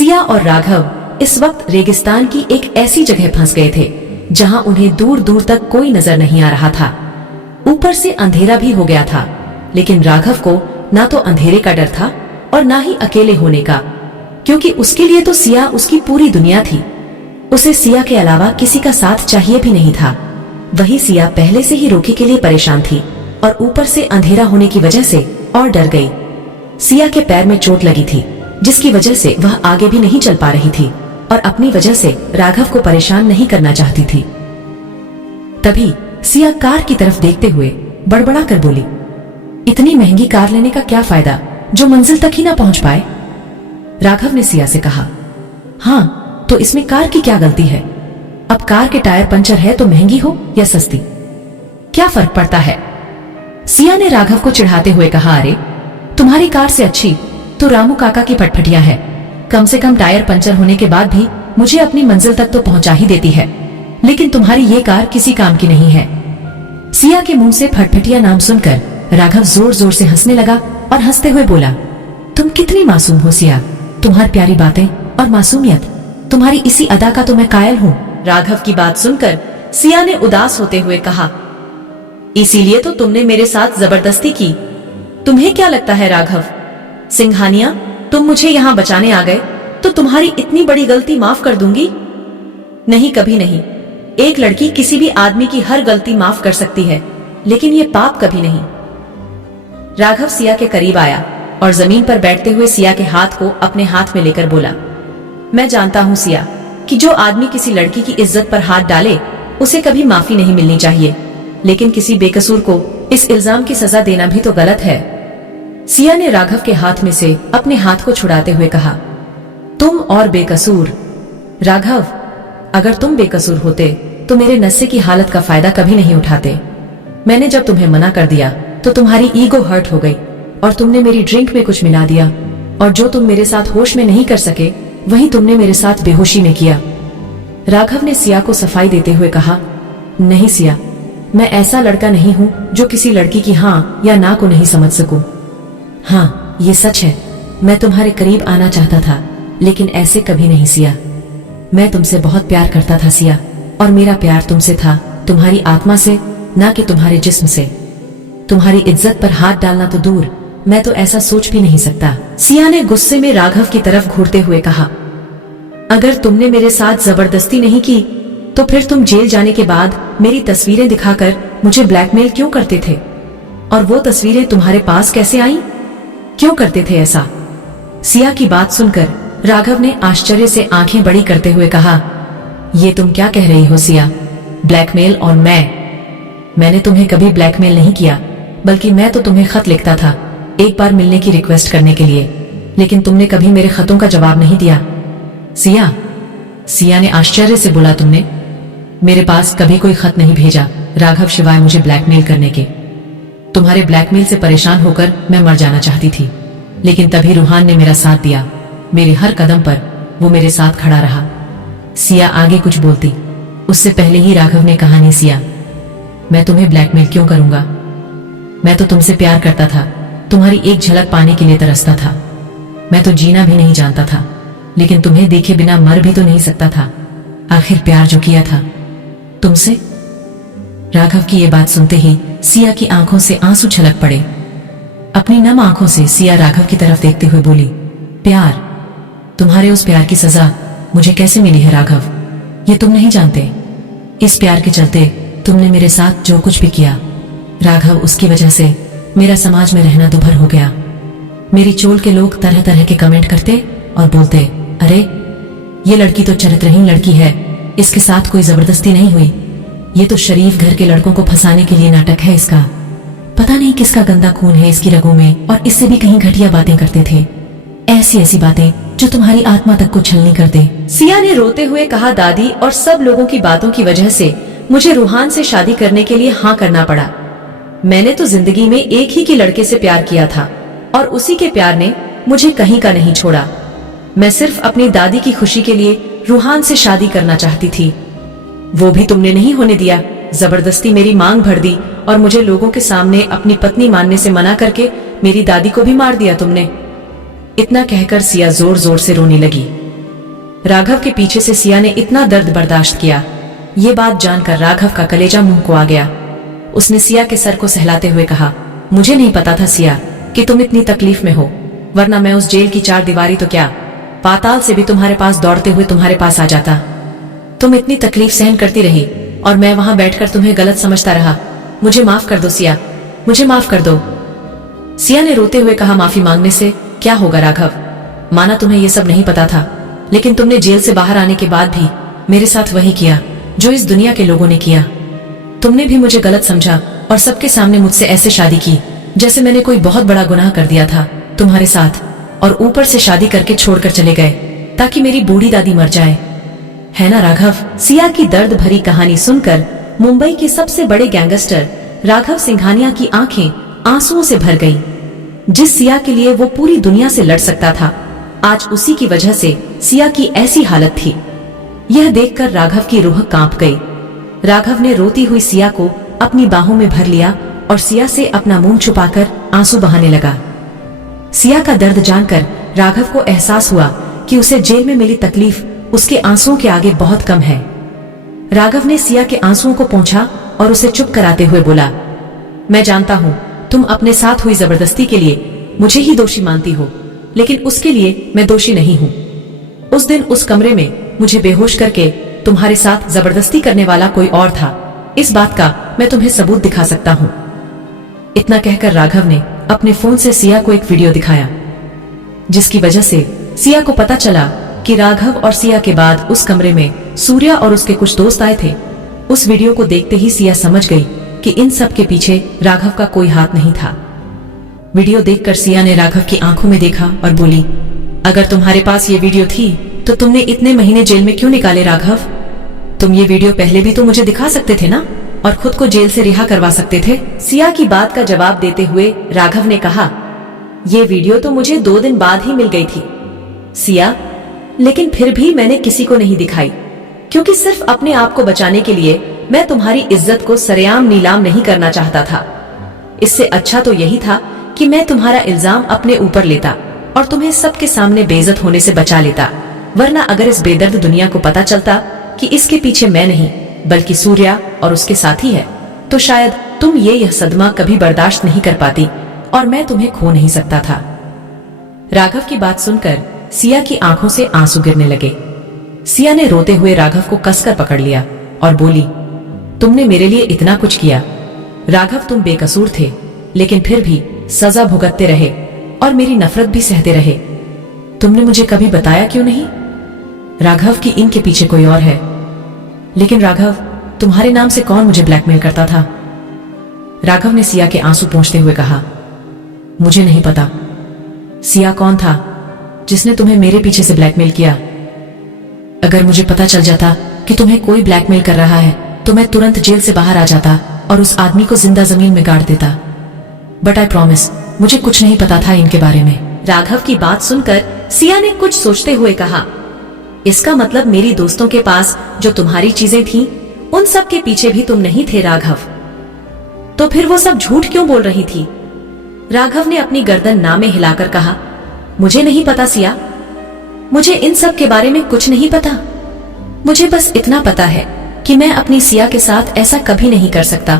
सिया और राघव इस वक्त रेगिस्तान की एक ऐसी जगह फंस गए थे जहां उन्हें दूर दूर तक कोई नजर नहीं आ रहा था। ऊपर से अंधेरा भी हो गया था, लेकिन राघव को ना तो अंधेरे का डर था और ना ही अकेले होने का, क्योंकि उसके लिए तो सिया उसकी पूरी दुनिया थी। उसे सिया के अलावा किसी का साथ चाहिए भी नहीं था। वही सिया पहले से ही रोकी के लिए परेशान थी और ऊपर से अंधेरा होने की वजह से और डर गई। सिया के पैर में चोट लगी थी, जिसकी वजह से वह आगे भी नहीं चल पा रही थी और अपनी वजह से राघव को परेशान नहीं करना चाहती थी। तभी सिया कार की तरफ देखते हुए बड़बड़ा कर बोली, इतनी महंगी कार लेने का क्या फायदा जो मंजिल तक ही ना पहुंच पाए। राघव ने सिया से कहा, हाँ तो इसमें कार की क्या गलती है। अब कार के टायर पंचर है तो महंगी हो या सस्ती, क्या फर्क पड़ता है। सिया ने राघव को चिढ़ाते हुए कहा, अरे तुम्हारी कार से अच्छी तो रामू काका की फटफटिया है। कम से कम टायर पंचर होने के बाद भी मुझे अपनी मंजिल तक तो पहुंचा ही देती है, लेकिन तुम्हारी ये कार किसी काम की नहीं है। सिया के मुंह से फटफटिया नाम सुनकर राघव जोर जोर से हंसने लगा और हंसते हुए बोला, तुम कितनी मासूम हो सिया, तुम्हारी प्यारी बातें और मासूमियत, तुम्हारी इसी अदा का तो मैं कायल हूँ। राघव की बात सुनकर सिया ने उदास होते हुए कहा, इसीलिए तो तुमने मेरे साथ जबरदस्ती की। तुम्हें क्या लगता है राघव सिंघानिया, तुम मुझे यहाँ बचाने आ गए तो तुम्हारी इतनी बड़ी गलती माफ कर दूंगी? नहीं, कभी नहीं। एक लड़की किसी भी आदमी की हर गलती माफ कर सकती है, लेकिन ये पाप कभी नहीं। राघव सिया के करीब आया और जमीन पर बैठते हुए सिया के हाथ को अपने हाथ में लेकर बोला, मैं जानता हूँ सिया कि जो आदमी किसी लड़की की इज्जत पर हाथ डाले उसे कभी माफी नहीं मिलनी चाहिए, लेकिन किसी बेकसूर को इस इल्जाम की सजा देना भी तो गलत है। सिया ने राघव के हाथ में से अपने हाथ को छुड़ाते हुए कहा, तुम और बेकसूर। राघव, अगर तुम बेकसूर होते तो मेरे नशे की हालत का फायदा कभी नहीं उठाते। मैंने जब तुम्हें मना कर दिया तो तुम्हारी ईगो हर्ट हो गई और तुमने मेरी ड्रिंक में कुछ मिला दिया, और जो तुम मेरे साथ होश में नहीं कर सके वही तुमने मेरे साथ बेहोशी में किया। राघव ने सिया को सफाई देते हुए कहा, नहीं सिया, मैं ऐसा लड़का नहीं हूँ जो किसी लड़की की हाँ या ना को नहीं समझ सकूं। हाँ ये सच है, मैं तुम्हारे करीब आना चाहता था, लेकिन ऐसे कभी नहीं सिया। मैं तुमसे बहुत प्यार करता था सिया, और मेरा प्यार तुमसे था, तुम्हारी आत्मा से, ना कि तुम्हारे जिस्म से। तुम्हारी इज्जत पर हाथ डालना तो दूर, मैं तो ऐसा सोच भी नहीं सकता। सिया ने गुस्से में राघव की तरफ घूरते हुए कहा, अगर तुमने मेरे साथ जबरदस्ती नहीं की तो फिर तुम जेल जाने के बाद मेरी तस्वीरें दिखाकर मुझे ब्लैकमेल क्यों करते थे, और वो तस्वीरें तुम्हारे पास कैसे आई, क्यों करते थे ऐसा। सिया की बात सुनकर राघव ने आश्चर्य से आंखें बड़ी करते हुए कहा, ये तुम क्या कह रही हो सिया, ब्लैकमेल? और मैंने तुम्हें कभी ब्लैकमेल नहीं किया, बल्कि मैं तो तुम्हें खत लिखता था एक बार मिलने की रिक्वेस्ट करने के लिए, लेकिन तुमने कभी मेरे खतों का जवाब नहीं दिया। सिया ने आश्चर्य से बोला, तुमने मेरे पास कभी कोई खत नहीं भेजा राघव, शिवाय मुझे ब्लैकमेल करने के। तुम्हारे ब्लैकमेल से परेशान होकर मैं मर जाना चाहती थी, लेकिन तभी रूहान ने मेरा साथ दिया। मेरे हर कदम पर वो मेरे साथ खड़ा रहा। सिया आगे कुछ बोलती, उससे पहले ही राघव ने कहा, नहीं सिया, मैं तुम्हें ब्लैकमेल क्यों करूंगा। मैं तो तुमसे प्यार करता था, तुम्हारी एक झलक पाने के लिए तरसता था। मैं तो जीना भी नहीं जानता था, लेकिन तुम्हें देखे बिना मर भी तो नहीं सकता था। आखिर प्यार जो किया था तुमसे। राघव की ये बात सुनते ही सिया की आंखों से आंसू छलक पड़े। अपनी नम आंखों से सिया राघव की तरफ देखते हुए बोली, प्यार? तुम्हारे उस प्यार की सजा मुझे कैसे मिली है राघव, ये तुम नहीं जानते। इस प्यार के चलते तुमने मेरे साथ जो कुछ भी किया राघव, उसकी वजह से मेरा समाज में रहना दुभर हो गया। मेरी चोल के लोग तरह तरह के कमेंट करते और बोलते, अरे ये लड़की तो चरित्रहीन लड़की है, इसके साथ कोई जबरदस्ती नहीं हुई, ये तो शरीफ घर के लड़कों को फंसाने के लिए नाटक है इसका। पता नहीं किसका गंदा खून है इसकी रगों में, और इससे भी कहीं घटिया बातें करते थे, ऐसी ऐसी बातें जो तुम्हारी आत्मा तक को छलनी कर दे। सिया ने रोते हुए कहा, दादी और सब लोगों की बातों की वजह से मुझे रूहान से शादी करने के लिए हाँ करना पड़ा। मैंने तो जिंदगी में एक ही के लड़के से प्यार किया था, और उसी के प्यार ने मुझे कहीं का नहीं छोड़ा। मैं सिर्फ अपनी दादी की खुशी के लिए रूहान से शादी करना चाहती थी, वो भी तुमने नहीं होने दिया। जबरदस्ती मेरी मांग भर दी और मुझे लोगों के सामने अपनी पत्नी मानने से मना करके मेरी दादी को भी मार दिया तुमने। इतना कहकर सिया जोर जोर से रोने लगी। राघव के पीछे से सिया ने इतना दर्द बर्दाश्त किया। ये बात जानकर राघव का कलेजा मुंह को आ गया। उसने सिया के सर को सहलाते हुए कहा, मुझे नहीं पता था सिया कि तुम इतनी तकलीफ में हो, वरना मैं उस जेल की 4 दीवारी तो क्या, पाताल से भी तुम्हारे पास दौड़ते हुए तुम्हारे पास आ जाता। तुम इतनी तकलीफ सहन करती रही और मैं वहां बैठकर तुम्हें गलत समझता रहा। मुझे माफ कर दो सिया, मुझे माफ कर दो। सिया ने रोते हुए कहा, माफी मांगने से क्या होगा राघव, माना तुम्हें ये सब नहीं पता था, लेकिन तुमने जेल से बाहर आने के बाद भी मेरे साथ वही किया जो इस दुनिया के लोगों ने किया। तुमने भी मुझे गलत समझा और सबके सामने मुझसे ऐसे शादी की जैसे मैंने कोई बहुत बड़ा गुनाह कर दिया था तुम्हारे साथ, और ऊपर से शादी करके छोड़कर चले गए ताकि मेरी बूढ़ी दादी मर जाए, है ना राघव। सिया की दर्द भरी कहानी सुनकर मुंबई के सबसे बड़े गैंगस्टर राघव सिंघानिया की आंखें आंसुओं से भर गईं। जिस सिया के लिए वो पूरी दुनिया से लड़ सकता था, आज उसी की वजह से सिया की ऐसी हालत थी। यह देखकर राघव की रूह कांप गई। राघव ने रोती हुई सिया को अपनी बाहों में भर लिया और सिया से अपना मुंह छुपाकर आंसू बहाने लगा। सिया का दर्द जानकर राघव को एहसास हुआ कि उसे जेल में मिली तकलीफ उसके आंसुओं के आगे बहुत कम है। राघव ने सिया के आंसुओं को पोंछा और उसे चुप कराते हुए बोला, मैं जानता हूँ तुम अपने साथ हुई जबरदस्ती के लिए मुझे ही दोषी मानती हो, लेकिन उसके लिए मैं दोषी नहीं हूँ। उस दिन उस कमरे में मुझे बेहोश करके तुम्हारे साथ जबरदस्ती करने वाला कोई और था। इस बात का मैं तुम्हें सबूत दिखा सकता हूँ। इतना कहकर राघव ने अपने फोन से सिया को एक वीडियो दिखाया, जिसकी वजह से सिया को पता चला कि राघव और सिया के बाद उस कमरे में सूर्या और उसके कुछ दोस्त आए थे। उस वीडियो को देखते ही सिया समझ गई कि इन सब के पीछे राघव का कोई हाथ नहीं था। वीडियो देखकर सिया ने राघव की आंखों में देखा और बोली, अगर तुम्हारे पास ये वीडियो थी तो तुमने इतने महीने जेल में क्यों निकाले राघव? तुम ये वीडियो पहले भी तो मुझे दिखा सकते थे ना, और खुद को जेल से रिहा करवा सकते थे। सिया की बात का जवाब देते हुए राघव ने कहा, ये वीडियो तो मुझे 2 दिन बाद ही मिल गई थी सिया, लेकिन फिर भी मैंने किसी को नहीं दिखाई, क्योंकि सिर्फ अपने आप को बचाने के लिए मैं तुम्हारी इज्जत को सरेआम नीलाम नहीं करना चाहता था। इससे अच्छा तो यही था कि मैं तुम्हारा इल्जाम अपने ऊपर लेता और तुम्हें सबके सामने बेइज्जत होने से बचा लेता, वरना अगर इस बेदर्द दुनिया को पता चलता कि इसके पीछे मैं नहीं बल्कि सूर्या और उसके साथी है, तो शायद तुम यह सदमा कभी बर्दाश्त नहीं कर पाती और मैं तुम्हें खो नहीं सकता था। राघव की बात सुनकर सिया की आंखों से आंसू गिरने लगे। सिया ने रोते हुए राघव को कसकर पकड़ लिया और बोली, तुमने मेरे लिए इतना कुछ किया राघव, तुम बेकसूर थे, लेकिन फिर भी सजा भुगतते रहे और मेरी नफरत भी सहते रहे। तुमने मुझे कभी बताया क्यों नहीं राघव कि इनके पीछे कोई और है? लेकिन राघव, तुम्हारे नाम से कौन मुझे ब्लैकमेल करता था? राघव ने सिया के आंसू पोंछते हुए कहा, मुझे नहीं पता। सिया कौन था जिसने तुम्हें मेरे पीछे से ब्लैकमेल किया? अगर मुझे पता चल जाता कि तुम्हें कोई ब्लैकमेल कर रहा है तो मैं तुरंत जेल से बाहर आ जाता और उस आदमी को जिंदा जमीन में गाड़ देता। बट आई प्रॉमिस, मुझे कुछ नहीं पता था इनके बारे में। राघव की बात सुनकर सिया ने कुछ सोचते हुए कहा, इसका मतलब मेरी दोस्तों के पास जो तुम्हारी चीजें थीं, उन सब के पीछे भी तुम नहीं थे राघव। तो फिर वो सब झूठ क्यों बोल रही थी? राघव ने अपनी गर्दन ना में हिलाकर कहा, मुझे नहीं पता सिया, मुझे इन सब के बारे में कुछ नहीं पता। मुझे बस इतना पता है कि मैं अपनी सिया के साथ ऐसा कभी नहीं कर सकता,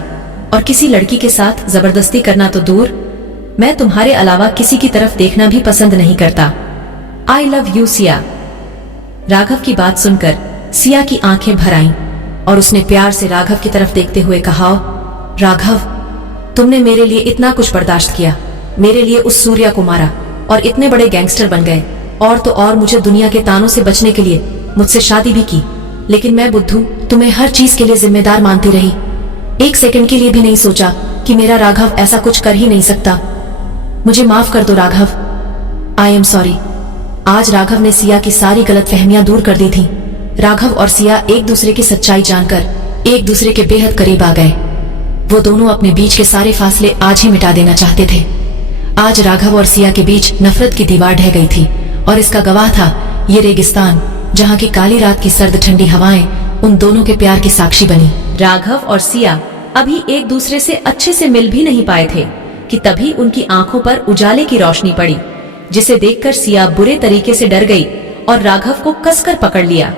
और किसी लड़की के साथ जबरदस्ती करना तो दूर, मैं तुम्हारे अलावा किसी की तरफ देखना भी पसंद नहीं करता। I love you Siya. Raghav की बात सुनकर सिया की आंखें भर आईं और उसने प्यार से राघव की तरफ देखते हुए कहा, राघव, तुमने मेरे लिए इतना कुछ बर्दाश्त किया, मेरे लिए उस सूर्या को मारा और इतने बड़े गैंगस्टर बन गए, और तो और मुझे दुनिया के तानों से बचने के लिए मुझसे शादी भी की, लेकिन मैं बुद्धू तुम्हें हर चीज के लिए जिम्मेदार मानती रही। एक सेकंड के लिए भी नहीं सोचा कि मेरा राघव ऐसा कुछ कर ही नहीं सकता। मुझे माफ कर दो राघव, आई एम सॉरी। आज राघव ने सिया की सारी गलतफहमियां दूर कर दी थी। राघव और सिया एक दूसरे की सच्चाई जानकर एक दूसरे के बेहद करीब आ गए। वो दोनों अपने बीच के सारे फासले आज ही मिटा देना चाहते थे। आज राघव और सिया के बीच नफरत की दीवार ढह गई थी, और इसका गवाह था ये रेगिस्तान, जहाँ की काली रात की सर्द ठंडी हवाएं उन दोनों के प्यार की साक्षी बनी। राघव और सिया अभी एक दूसरे से अच्छे से मिल भी नहीं पाए थे कि तभी उनकी आंखों पर उजाले की रोशनी पड़ी, जिसे देखकर सिया बुरे तरीके से डर गई और राघव को कसकर पकड़ लिया।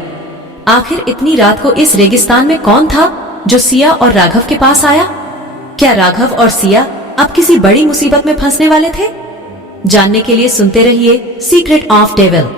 आखिर इतनी रात को इस रेगिस्तान में कौन था जो सिया और राघव के पास आया? क्या राघव और सिया अब किसी बड़ी मुसीबत में फंसने वाले थे? जानने के लिए सुनते रहिए सीक्रेट ऑफ डेविल।